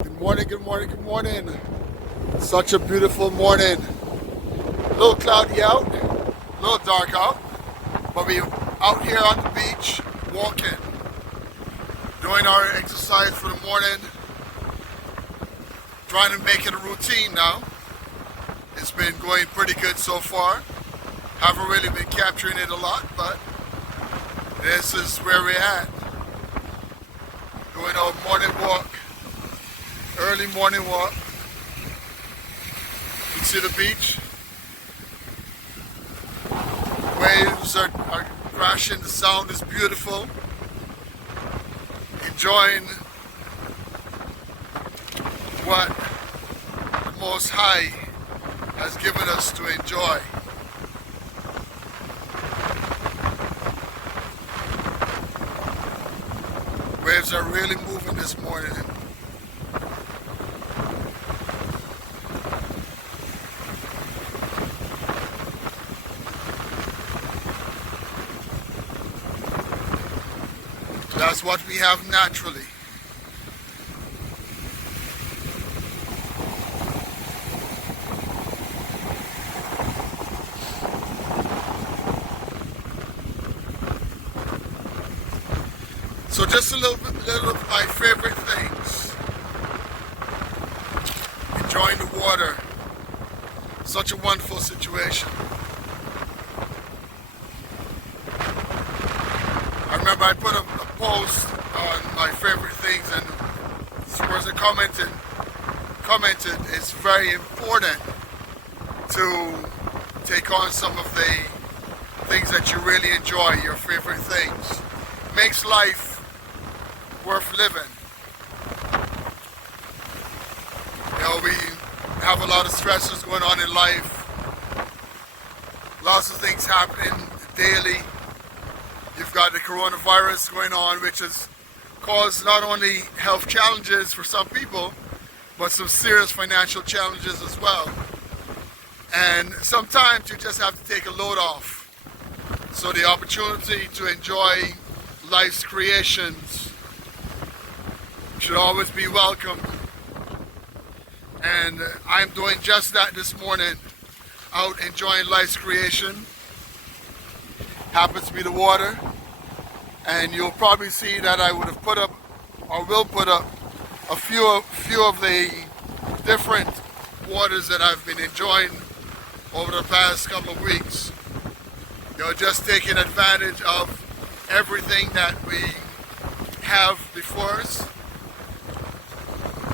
Good morning, good morning, good morning. Such a beautiful morning. A little cloudy out, a little dark out, but we're out here on the beach walking, doing our exercise for the morning, trying to make it a routine now. It's been going pretty good so far. Haven't really been capturing it a lot, but this is where we're at. Doing our morning walk, early morning walk. You can see the beach. Waves are crashing, the sound is beautiful. Enjoying what the Most High has given us to enjoy. Waves are really moving this morning. That's what we have naturally. So just a little of my favorite things. Enjoying the water. Such a wonderful situation. I remember I put a post on my favorite things, and this person commented it's very important to take on some of the things that you really enjoy, your favorite things. Makes life worth living. You know, we have a lot of stresses going on in life. Lots of things happening daily. You've got the coronavirus going on, which has caused not only health challenges for some people, but some serious financial challenges as well. And sometimes you just have to take a load off. So the opportunity to enjoy life's creations should always be welcome. And I'm doing just that this morning, out enjoying life's creation. Happens to be the water, and you'll probably see that I would have put up, or will put up, a few of the different waters that I've been enjoying over the past couple of weeks. You know, just taking advantage of everything that we have before us,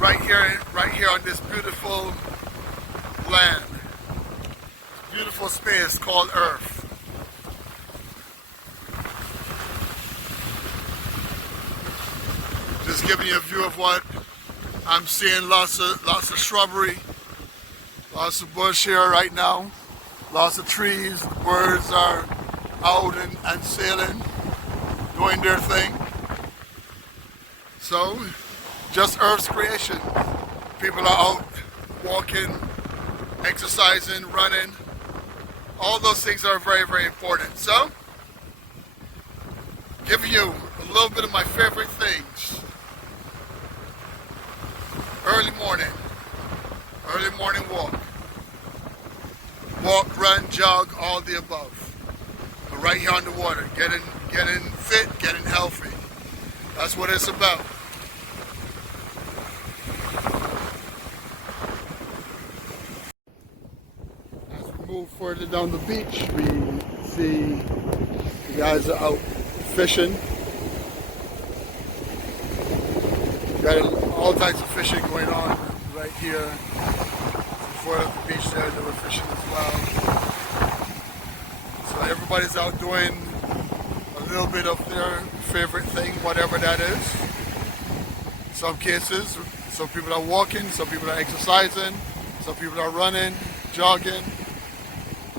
right here on this beautiful land, beautiful space called Earth. Just giving you a view of what I'm seeing. Lots of shrubbery, lots of bush here right now, lots of trees. The birds are out and sailing, doing their thing. So, just Earth's creation. People are out walking, exercising, running. All those things are very, very important. So, giving you a little bit of my favorite things. Early morning walk. Walk, run, jog, all the above. But right here on the water, getting fit, getting healthy. That's what it's about. As we move further down the beach, we see the guys are out fishing. Got all types of fishing going on right here. Before the beach there, they were fishing as well. So everybody's out doing a little bit of their favorite thing, whatever that is. In some cases, some people are walking, some people are exercising, some people are running, jogging,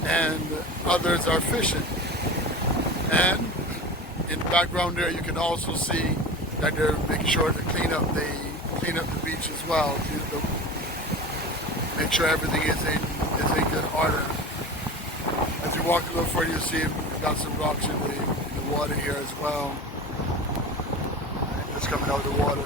and others are fishing. And in the background there, you can also see that they're making sure to clean up the beach as well. Make sure everything is in good order. As you walk a little further, you see we've got some rocks in the water here as well. Just coming out of the water.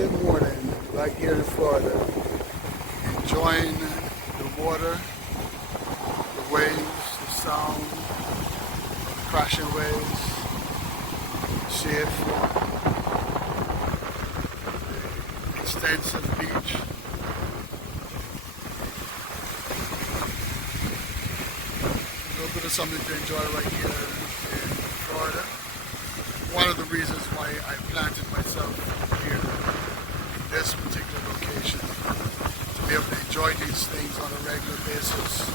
Sunday morning right here in Florida, enjoying the water, the waves, the sound, the crashing waves. See it from the extensive beach. A little bit of something to enjoy right here in Florida. One of the reasons why I planted myself here in this particular location, to be able to enjoy these things on a regular basis,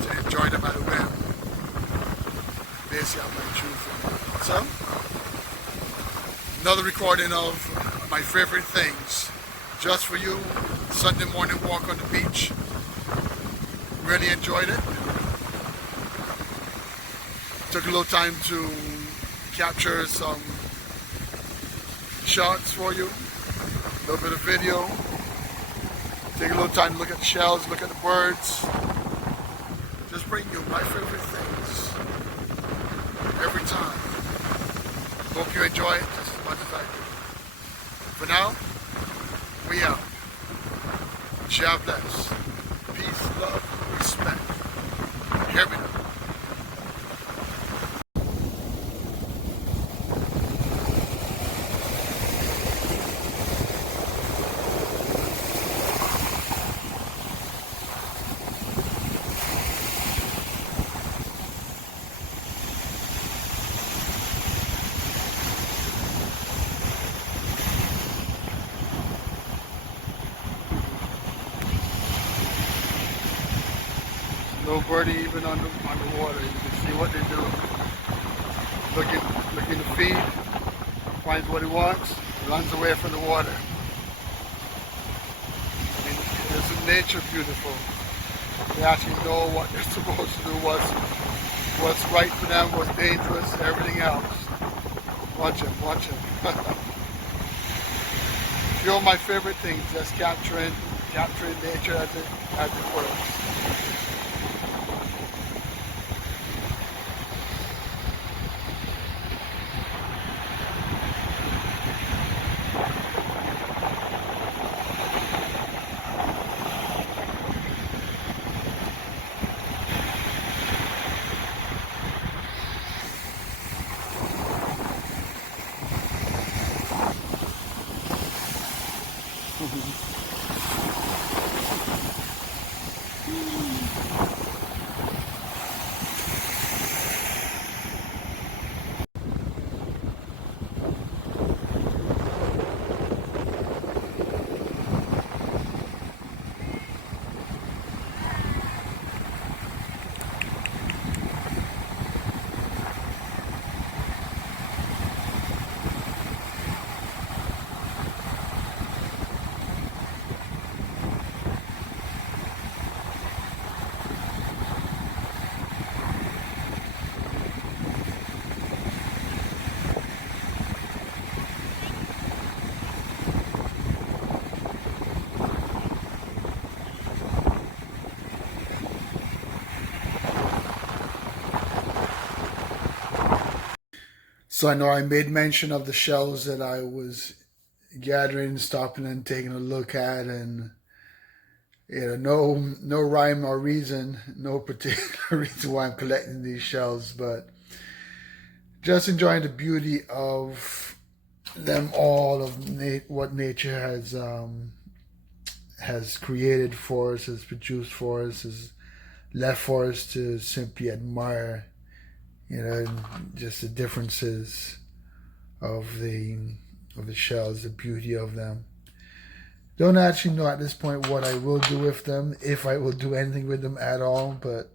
to enjoy them at a whim, basically I might choose them. So, another recording of my favorite things, just for you. Sunday morning walk on the beach. Really enjoyed it. Took a little time to capture some shots for you, a little bit of video. Take a little time to look at the shells, look at the birds. Just bring you my favorite things every time. Hope you enjoy it just as much as I do. For now, we out. God bless. Peace, love, respect. Hear me now. No birdie even on the water. You can see what they do. Looking to feed, finds what he wants, runs away from the water. I mean, isn't nature beautiful? They actually know what they're supposed to do, what's right for them, what's dangerous, everything else. Watch them, watch them. Few of my favorite things, just capturing nature as it works. So I know I made mention of the shells that I was gathering, stopping and taking a look at, and no rhyme or reason, no particular reason why I'm collecting these shells, but just enjoying the beauty of them all, of what nature has created for us, has produced for us, has left for us to simply admire. Just the differences of the shells, the beauty of them. Don't actually know at this point what I will do with them, if I will do anything with them at all, but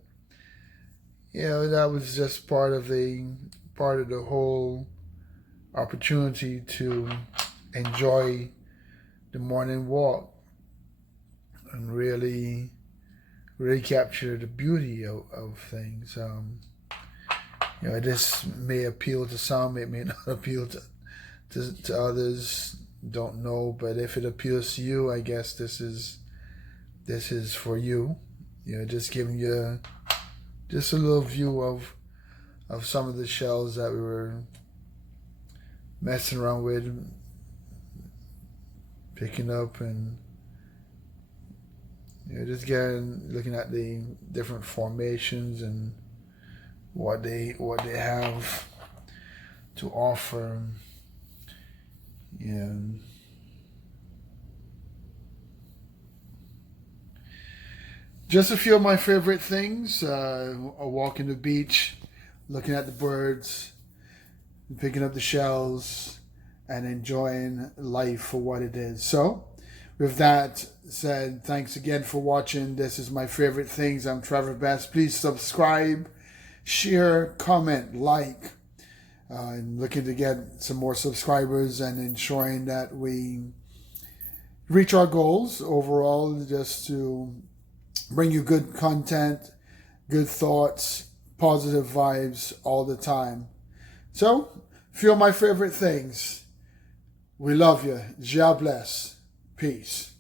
that was just part of the whole opportunity to enjoy the morning walk and really capture the beauty of things. This may appeal to some, it may not appeal to others, don't know, but if it appeals to you, I guess this is for you. Just giving you just a little view of some of the shells that we were messing around with, picking up and just looking at the different formations and what they have to offer. Yeah. Just a few of my favorite things: a walk in the beach, looking at the birds, picking up the shells, and enjoying life for what it is. So, with that said, thanks again for watching. This is my favorite things. I'm Trevor Best. Please subscribe, share, comment, like. I'm looking to get some more subscribers and ensuring that we reach our goals overall, just to bring you good content, good thoughts, positive vibes all the time. So, few of my favorite things. We love you. God bless. Peace.